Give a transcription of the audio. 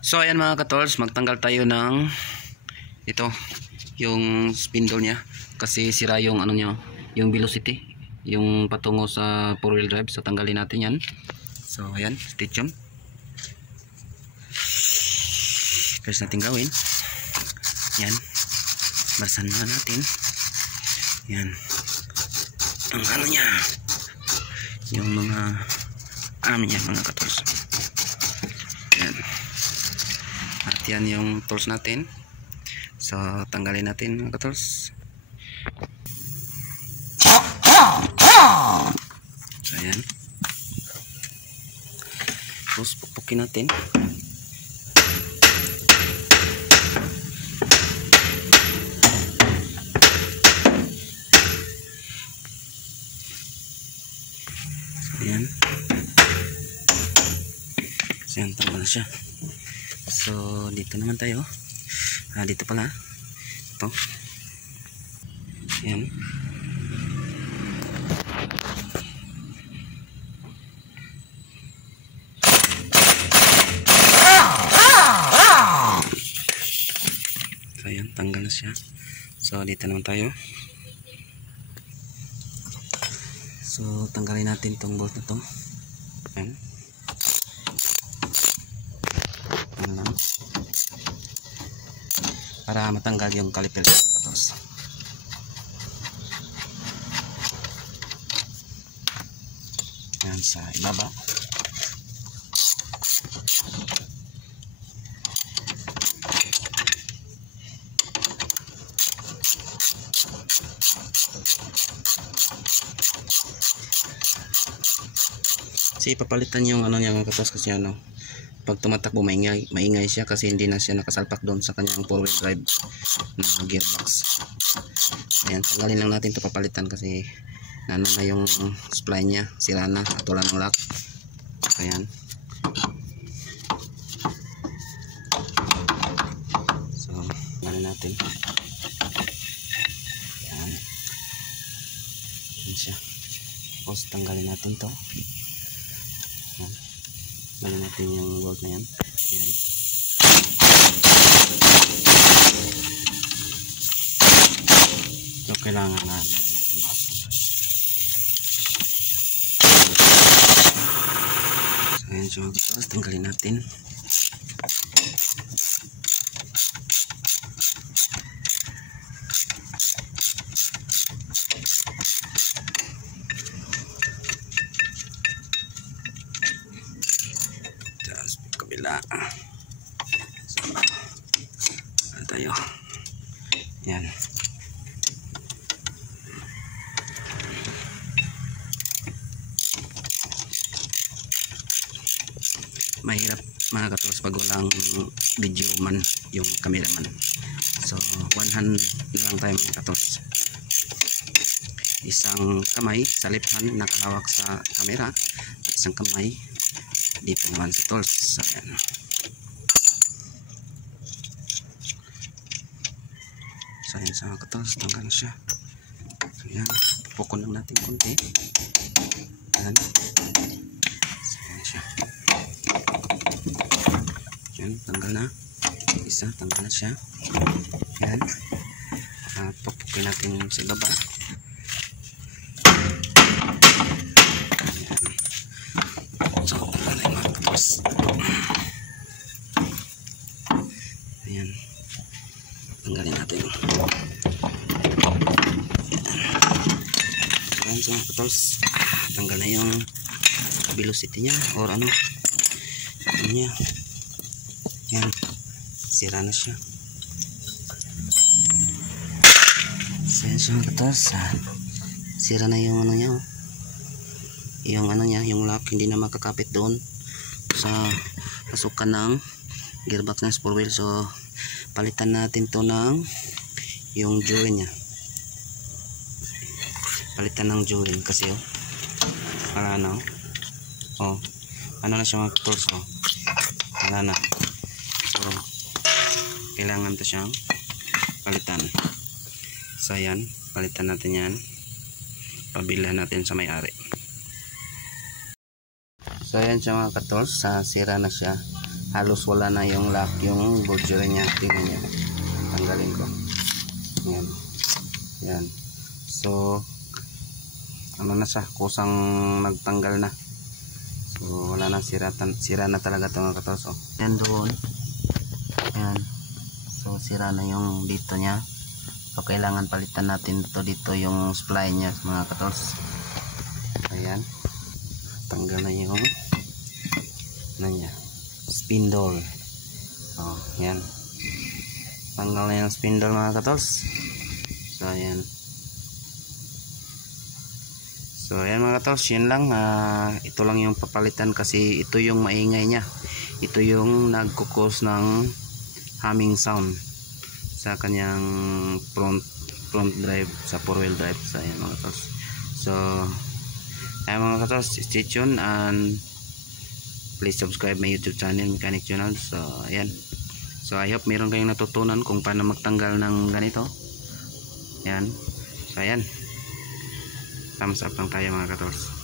So ayan mga katols, magtanggal tayo ng ito, yung spindle niya kasi sira yung ano niya, yung velocity, yung patungo sa 4-wheel drive. So tanggalin natin yan. So ayan, stitch yun. First natin gawin, yan, basan na natin yan ang ano niya, yung mga niya mga katols. Yan. At yan yung tools natin. So tanggalin natin mga katols. So ayan. Tapos pupukin natin. So ayan. So ayan, tanggal na siya. So dito naman tayo. Dito pala. Ito. Ayan. So ayan, tanggal na siya. So dito naman tayo. So tanggalin natin tong bolt na to. Ayan. Para matanggal yung caliper. Tapos yan sa ibaba. Kasi papalitan yung ano niya mga katos, kasi ano, pag tumatakbo maingay siya kasi hindi na siya nakasalpak doon sa kanyang 4-wheel drive na gearbox. Ayan, tanggalin lang natin ito, papalitan kasi na yung spline niya, sira na at wala ng lock. Ayan. So tanggalin natin. Ayan. Ayan siya. Tapos tanggalin natin to. Ayan. Tanggalin natin yung bolt na yan. Ayan. So kailangan na ayan, so tapos tanggalin natin. Tapos kabila. So ano tayo. Yan. Mahirap mga katols pag walang video man yung cameraman. So one hand na lang tayo mga katols. Isang kamay sa left hand nakahawak sa camera at isang kamay dito naman sa tools. So ayan. So ayan sa mga katols, tanggal na siya. So ayan, pupukon lang natin konti. Ayan. So ayan siya. Yan, tanggal na. Isa, tanggal na siya. Yan. Papukin natin sa baba. Yan. So, tanggal na yung mga kapos. Ayan. Tanggalin natin. Yan, so mga kapos. Tanggal na yung velocity niya or ano niya. Yan, sira na siya. Sensya mga katos, sira na yung ano niya, yung ano niya, yung lock hindi na makakapit doon sa pasukan ng gearbox ng 4-wheel. So palitan natin to ng yung join niya, palitan ng join kasi wala na ano na siya mga katos, wala na. So kailangan to siyang palitan. So ayan, palitan natin yan, pabilhan natin sa may-ari. So ayan siya mga katols, sira na siya halos wala na yung lock, yung bordure niya. Tingnan niyo, tanggalin ko. Yan, yan. So ano na siya, kusang nagtanggal na. So wala na, sira na talaga ito mga katol. So yan doon, yan. So sira na yung dito niya. So kailangan palitan natin dito yung supply niya mga katols. Ayan, tanggal na yung spindle. Oh, yan, tanggal na yung spindle mga katols. So ayan. So ayan mga katols, yun lang. Ito lang yung papalitan kasi ito yung maingay niya. Ito yung nagkukos ng humming sound sa kanyang front drive, sa 4-wheel drive. So ayan mga katols. So ayan mga katols, stay tuned and please subscribe my YouTube channel, Mechanic Channel. So ayan. So I hope meron kayong natutunan kung paano magtanggal ng ganito. Ayan. So ayan, thumbs up lang tayo mga katols.